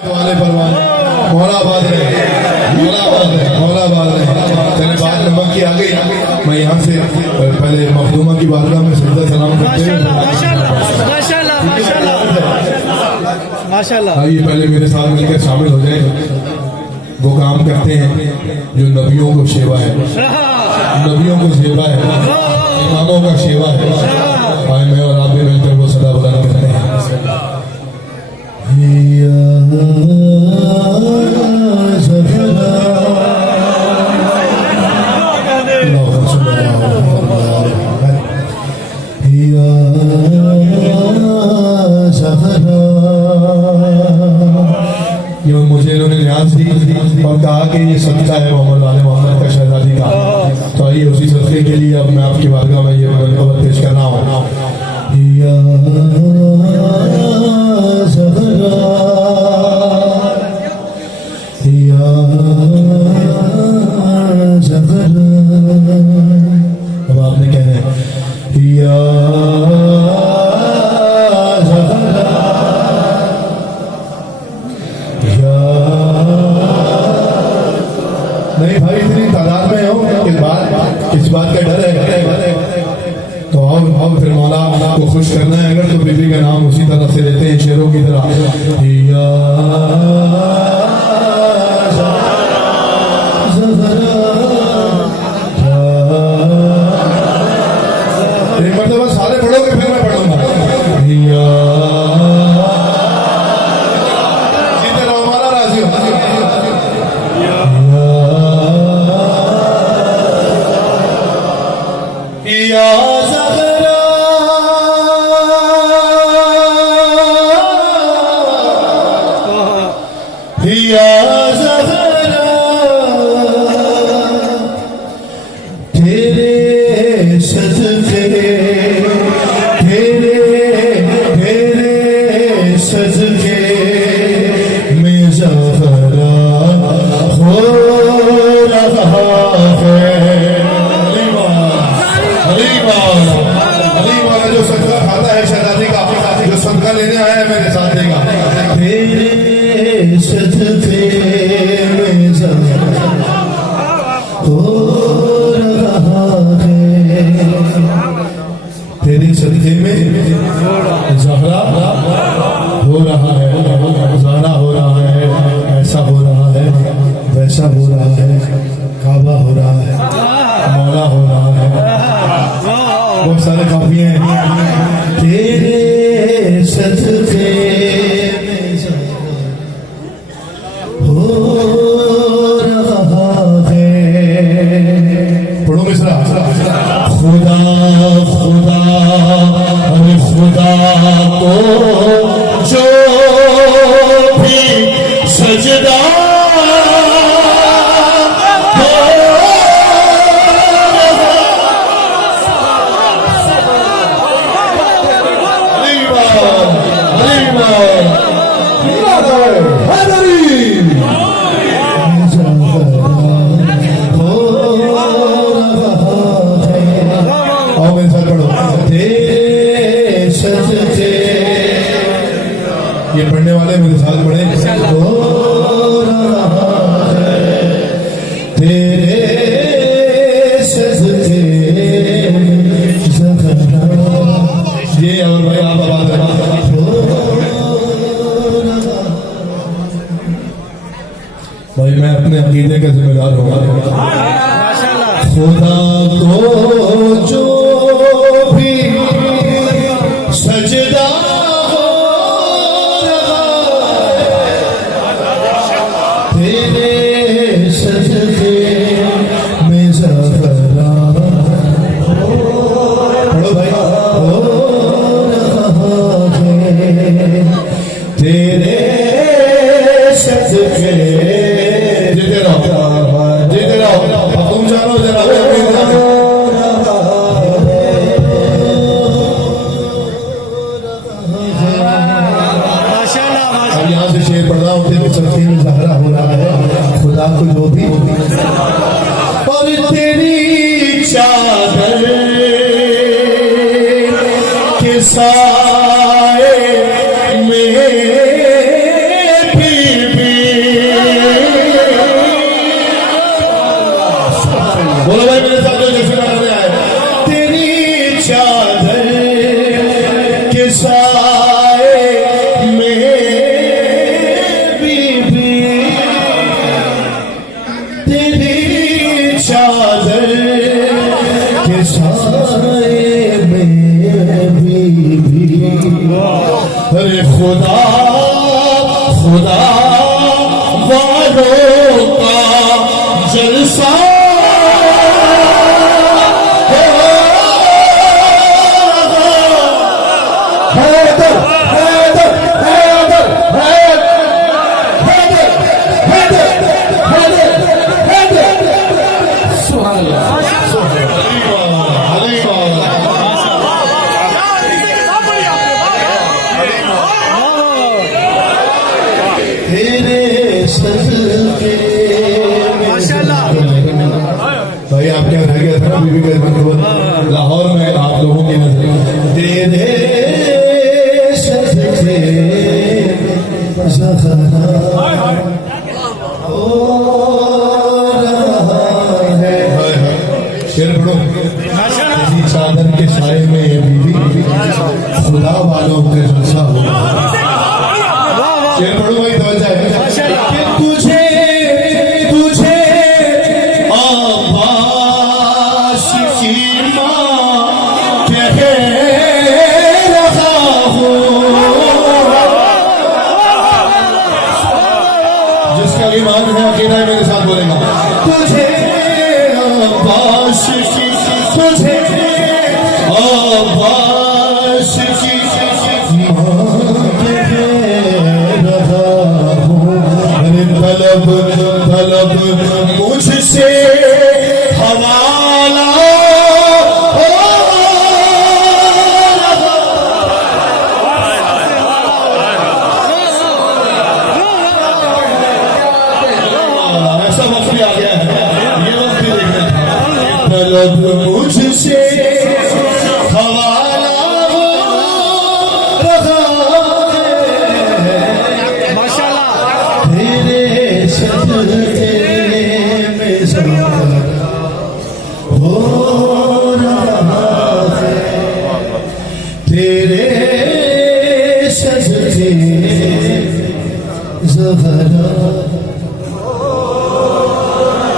वाले परवाने मौलाबाद रहे, मौलाबाद रहे, मौलाबाद रहे। चले बात नमक की आ गई। मैं यहाँ से पहले मखदूमा की बारगाह में सजदा सलाम करते हुए माशाल्लाह आइए पहले मेरे साथ मिलकर शामिल हो जाए। वो काम करते हैं जो नबियों को सेवा है, नबियों को सेवा है, इमामों का सेवा है। आए मैं और आप भी मिलकर वो सदा बुलंद करते हैं। मुझे इन्होंने न्याज दी और कहा कि ये सदका है मोहम्मद आले मोहम्मद का शहजादी का। तो आइए उसी सदके के लिए अब मैं आपकी बारगाह में ये मुकब्बल पेश कर रहा हूँ। अब आपने कहना है नहीं भाई, इतनी तादाद में हो इस बात का डर है। तो आओ फिर मौला को खुश करना है अगर, तो बीबी का नाम उसी तरह से लेते हैं शेरों की तरह। एक मरतबा सारे पढ़ोगे फिर मैं पढ़ूंगा। जीते रहो, हमारा राजी हो। या ज़हरा या ज़हरा तेरे सदके तेरे सदके में ज़हरा हो रहा है। जो सदका खाता है शहजादी का, जो सदका लेने आया है मेरे साथ देगा। तेरे सदके में ज़हरा हो रहा है, तेरे सदके में ज़हरा हो रहा है, ज़हरा हो रहा है, ऐसा हो रहा है, वैसा हो रहा है, काबा हो रहा है, मौला हो रहा है, बहुत सारे काफी हैं। तेरे सदके में हो रहा है। पढ़ो मिसरा। खुदा खुदा अरे खुदा को जो भी सजदा ये पढ़ने वाले मेरे साथ पढ़े। हो रहा है तेरे सदके ये और भाई आप आवाज भाई, मैं अपने अकीदे का जिम्मेदार हूँ। खुदा को जो भी सजदा तेरे सदके में ज़हरा पढ़ो भाई हो रहा है, तेरे सदके। जीते रहो, जीते रहो। अब तुम जानो जरा यहाँ से शेर पढ़ रहा हूँ। तेरे सदके में ज़हरा हो रहा है, खुदा को जो भी और तेरी चादर के साए में भी अरे खुदा खुदा वालों का जलसा भाई आपके यहाँ रह गया था ना बीबी का लाहौर में आप लोगों की नजर दे दे शेर पढ़ो चादर के साए में ये बीबी खुदा वालों के जलसा होगा। शेर पढ़ो भाई तो जाए तुझे तुझे आवाज़ की माँ कह रहा हूँ। जिसका ईमान है अकीदा है मेरे साथ बोलेगा तुझे आवाज़ की तुझे आवाज़ की तलब तलब मुझसे हवाला ऐसा वक्त भी आ गया है, ये वक्त भी देखना था। तलब मुझसे हवाला तेरे सजदे ज़हरा।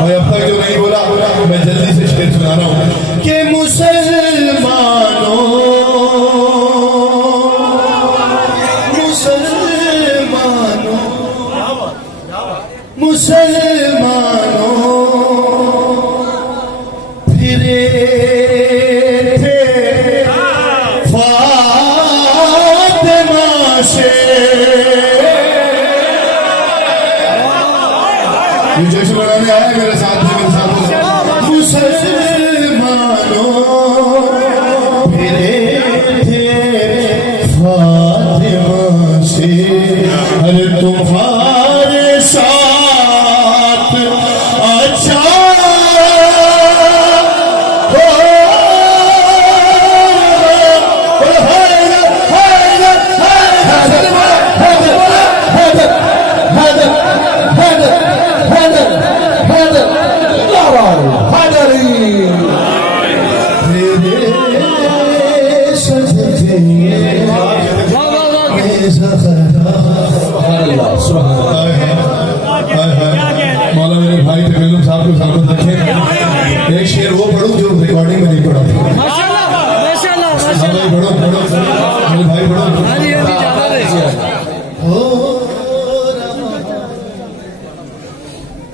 और अब तक जो नहीं बोला मैं जल्दी से शेर सुना रहा हूँ कि मुसलमानों मुसलमानों मुसलमानों फिरे जश्न मनाने आया मेरे साथ मुसलमानों फिरे थे फातिमा से। अरे तुम्हारे साथ अच्छा मौला मेरे भाई तकल्लुम साहब को सामने रखे। एक शेर वो पढ़ूं जो रिकॉर्डिंग में नहीं पढ़ा था। भाई पढ़ो पढ़ो मेरे भाई पढ़ो।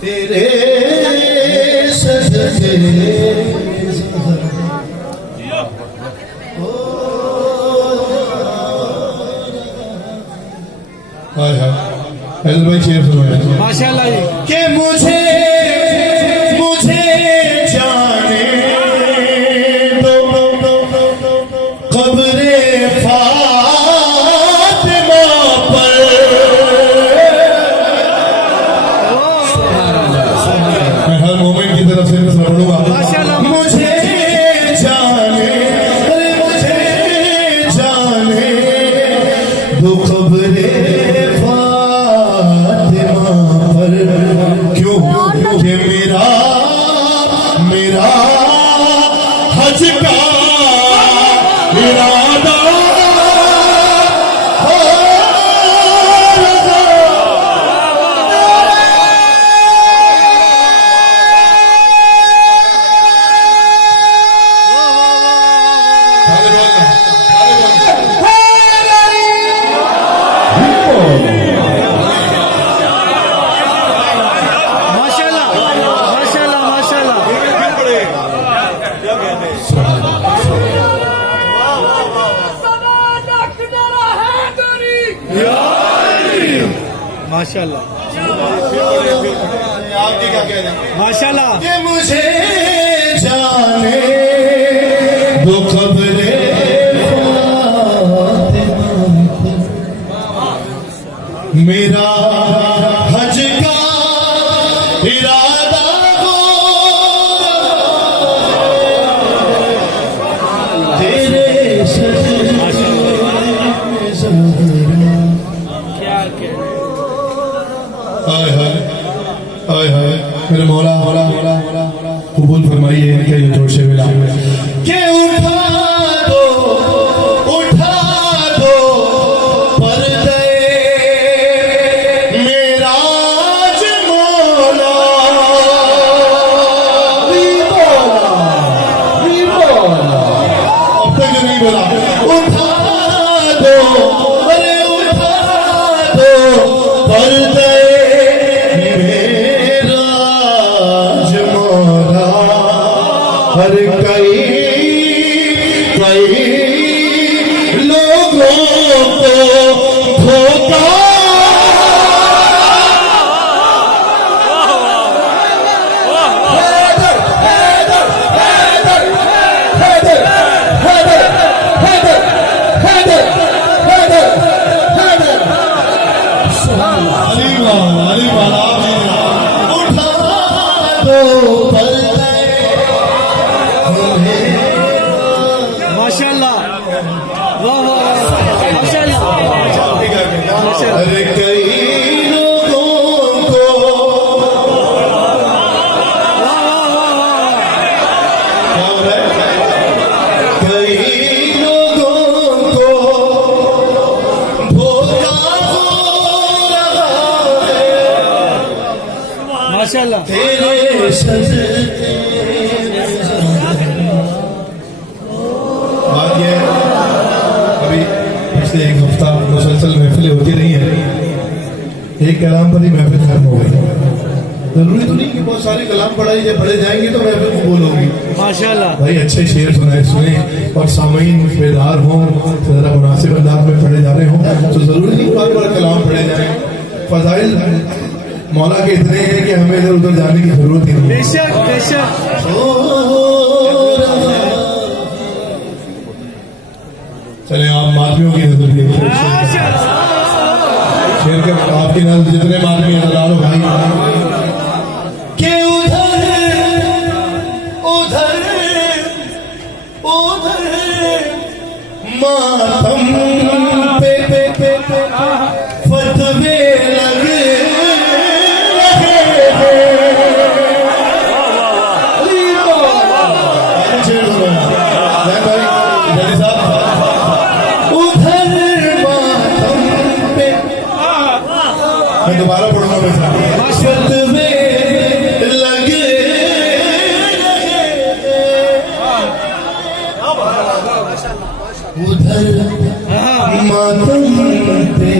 तेरे सजदे भाई शेर सुनो माशाल्लाह कि मुझे मुझे जाने दो कब्रे फातिमा पर। मैं हर मोमेंट की तरफ से पढ़ूंगा मुझे जाने मुझे जाने दो कब्रे क्यों माशाल्लाह आपके क्या कहना है? माशाल्लाह कि मुझे जाने वो खबरे मेरा हज का इरादा हो तेरे क्या हाय हाय हाय हाय मेरे मौला मौला मौला मौला कबूल फरमाइए इनके ये जोर से मिला के उठा दो पर्दे मेरा मौला अब तक नहीं बोला उठा दो अरे उठा दो पर्दे हर कई लोगों को धोखा उठा दो माशाल्लाह वाह वाह माशाल्लाह हर कई लोगों को वाह वाह वाह क्या हो रहा है? कई लोगों को धोखा हो रहा है माशाल्लाह तेरे सजदे बात ये है, अभी पिछले एक हफ्ता मुसलसल महफिलें होती रही हैं एक कलाम पर ही महफिल खत्म हो गई जरूरी तो नहीं कि बहुत सारे कलाम पढ़े जाएंगे तो महफिल कबूल होगी माशाल्लाह भाई अच्छे शेर सुने और सामीन बेदार हों जरा मुनासिब अंदाज में पढ़े जा रहे हों तो जरूरी नहीं बार बार कलाम पढ़े जाए फजाइल मौला के इतने हैं कि हमें इधर उधर जाने की जरूरत ही नहीं है बेशक बेशक चले आप मालवियों की नजर देखिए शेर के आपकी नजर जितने मालवी हैं लालो भाई के उधर उधर उधर मातम पे फतवे लगे मैं दोबारा पढ़ूंगा फतवे लगे उधर मातम पे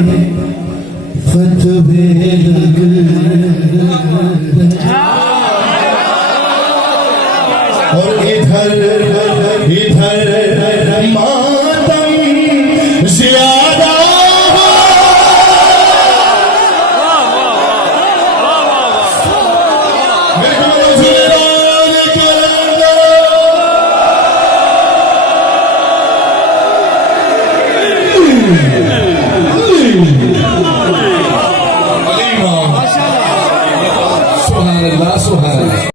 फतवे लगे और इधर इधर मातम ज़िया